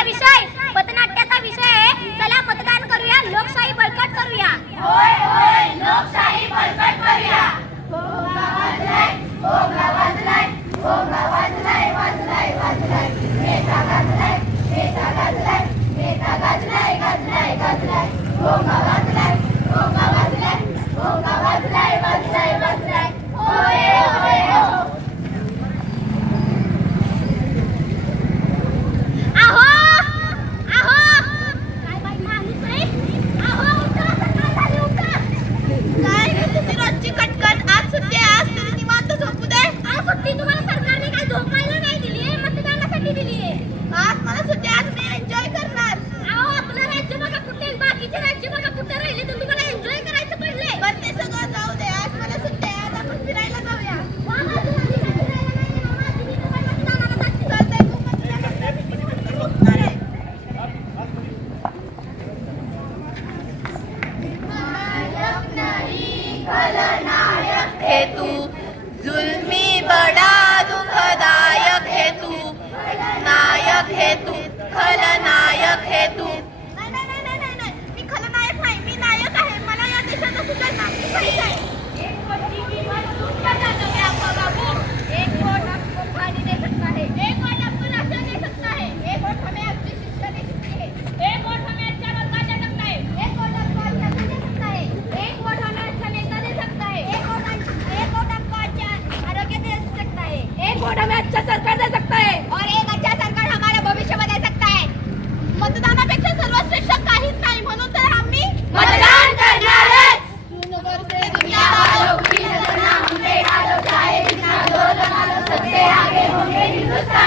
आजचा विषय. पथनाट्याचा विषय चला मतदान करूया. लोकशाही बळकट करूया. लोकशाही बळकट करूया. हो गावाजलाय हो गावाजलाय हो वाजलाय वाजलाय नेता गाजलाय नेता गाजलाय नेता गाजलाय गाजलाय गाजलाय.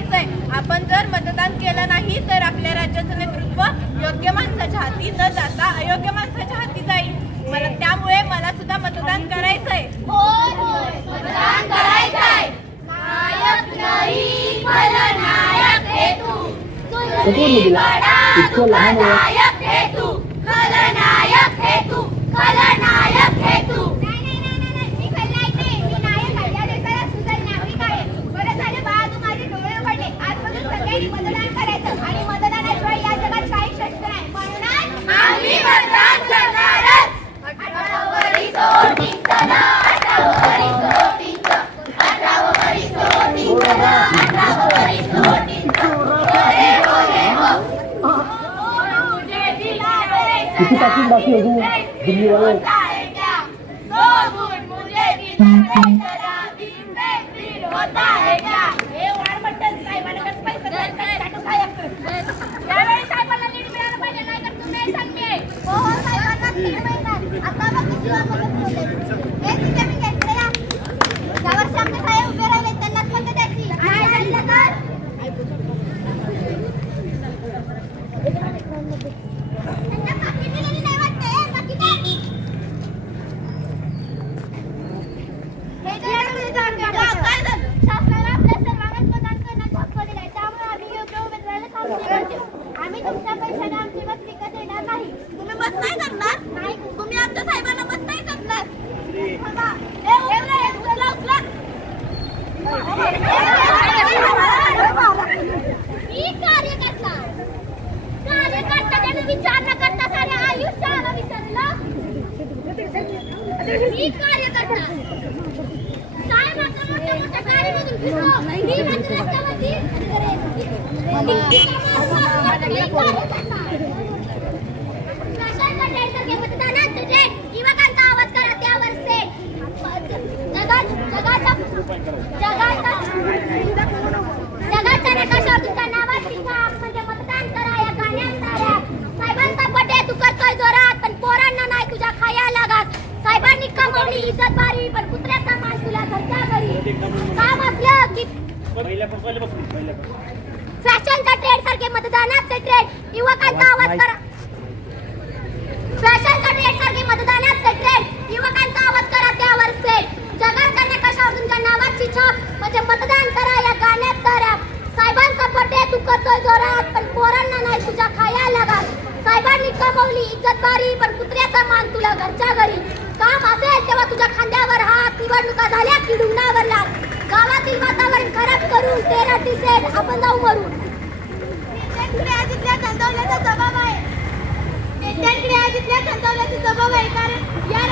करायचंय. आपण जर मतदान केलं नाही तर आपल्या राज्याचं नेतृत्व योग्य माणसाच्या हाती न जाता अयोग्य माणसाच्या हाती जाईल. मला त्यामुळे मला सुद्धा मतदान करायचंय. मतदान करायचंय. हे तू इतकं लहान नायक हे तू खलनायक हे तू खलन भी नहीं जरा दिन में दिल होता है क्या हे वाढ बटन साहेबांना कसं पैसे द्यायचे? टाकून काय असतं? यावेळी साहेबांना लीड मिळालं पाहिजे नाही तर तुम्ही सांगते हो हो साहेबांना लीड मिळणार आता बघ किती वेळा मदत ठेवले हे ठीक आहे मी घेतलं या यावर्षी आमचे साहेब उभे राहिले त्यांनाच मदत द्यायची नाही दिलं तर त्यांना बाकी दिलेली नाही वाटते बाकी काय शासनाला आपल्या सर्वांनाच मतदान करण्याचा हक्क दिलाय त्यामुळे आम्ही योग्य उमेदवाराला साथ देऊ आम्ही तुमच्या पैशाने आमचे मत विकत येणार नाही. तुम्ही मत नाही करणार? नाही. तुम्ही आमच्या साहेबांना मत नाही करणार? थांबा. ए, उचला, ए, उचला, उचला. मी कार्यकर्ता. कार्यकर्ता त्याने विचार न करता सारे आयुष्याला विसरलं. मी कार्यकर्ता. जगाचा जगाचा जगाच्या नकाशावर तुमच्या नावाची छाप म्हणजे मतदान करा या गाण्यात साऱ्या साहेबांचा बड्डे तू करतोय जोरात पण पोरांना नाही तुझ्या खाया लागात साहेबांनी कमवली इज्जत बारी पण कुत्र्याचा मान तुला घरच्या घरी काम असलं की फॅशनचा ट्रेड सारखे मतदानाचे ट्रेड युवकांचा आवाज करा. फॅशनचा ट्रेड सारखे मतदानाचे ट्रेड युवकांचा आवाज करा त्यावर सेट जगाच्या नकाशावर तुमच्या नावाची छाप. म्हणजे मतदान करा या गाण्यात साऱ्या साहेबांचा बड्डे तू करतोय जोरात पण पोरांना नाही तुझ्या खाया लागात साहेबांनी कमवली इज्जत बारी पण कुत्र्याचा मान तुला घरच्या घरी. काम असेल तेव्हा तुझ्या खांद्यावर हात. निवडणुका झाल्या की डुंगणावर लाग गावातील वातावरण खराब करून तेरा दिसेल आपण जाऊ मरून त्यांच्याकडे जबाब आहे. त्यांच्याकडे आजीतल्या धंदवल्याचा जबाब आहे कारण या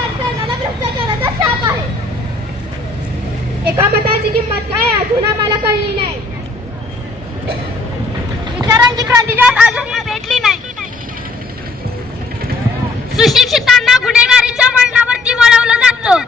शाप आहे. एका मताची किंमत काय अजून आम्हाला कळली नाही. विचारांची क्रांती ज्यात भेटली नाही. सुशिक्षितांना गुन्हेगारीच्या मंडळावरती वळवलं जातं.